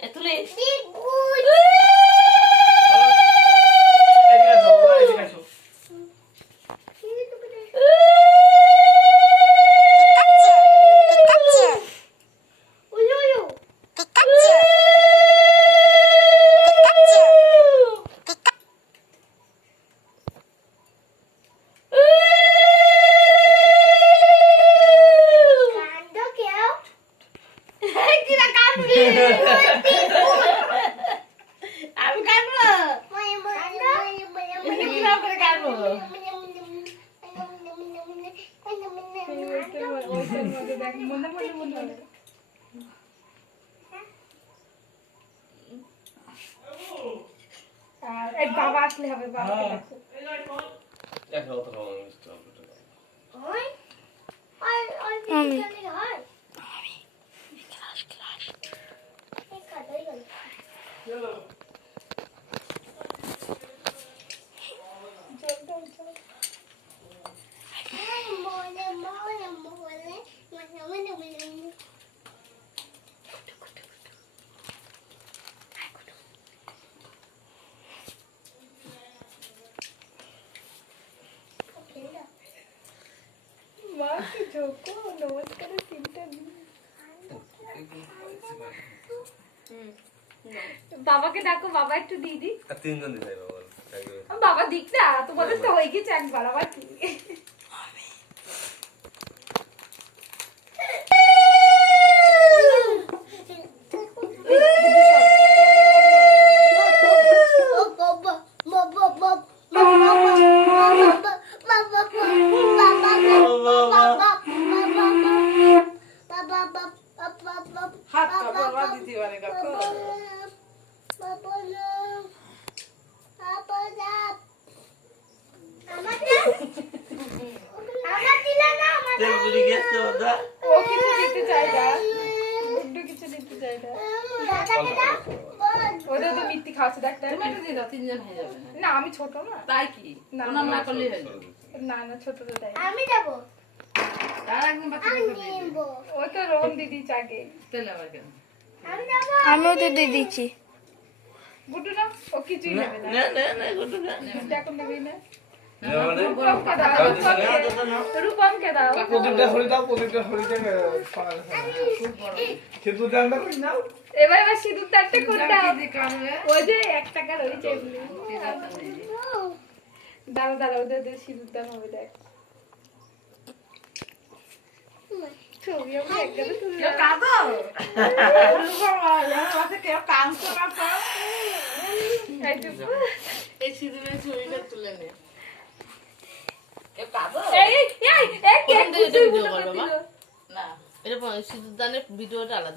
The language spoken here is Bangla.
এতুলে আমি কাটবো কিরকম করে কাটবো বাবা আসলে হবে বাবা মা কি ঝোঁকো নমস্কারের তিনটা বাবাকে ডাকো বাবা একটু দিদি তিনজন দিতে বাবা বাবা দিক না তোমাদের তো হয়ে গেছে একবার আবার কি হাত বাবা দিদি মানে কাকু ও কিছু দিতে চাই না গুড্ডু কিছু দিতে চাই না ওদের তো মিথ্যি খাওয়াচ্ছে ডাক্তার তিনজন হয়ে যাবে না আমি ছোট না তাই কি না না করলে হয়ে যাবে না না ছোট তো তাই আমি যাবো তার একদম বাচ্চা ও তো রোম দিদি চাকে তেলে আবার কেন আমি যাবো আমিও তো দিয়ে দিচ্ছি গুড্ডু না ও কিছুই নেবে না এখন নেবেই না মানে রূপমকে দাও রূপমকে দাও প্রদীপটা হরি দাও প্রদীপটা হরিতে খুব বড় কিন্তু জানটা কই নাও এবার সিঁদুর তারটা করে দাও কাটবে ওই যে 1 টাকা রয়েছে এমনি দাঁড়া দাঁড়া ওদের সিঁদুর দান হবে দেখ ছবি আমি একবারে তুলে কাঁদো কেউ কাঁদছো না তো এইটুকু এই সিঁদুরের ছবিটা তুলে নে কেউ কাঁদো এই এই এই কেক কোন দিকে কুচি ভিডিও উল্টো করে করবো দিল। না এটা সিঁদুর দানের ভিডিওটা আলাদা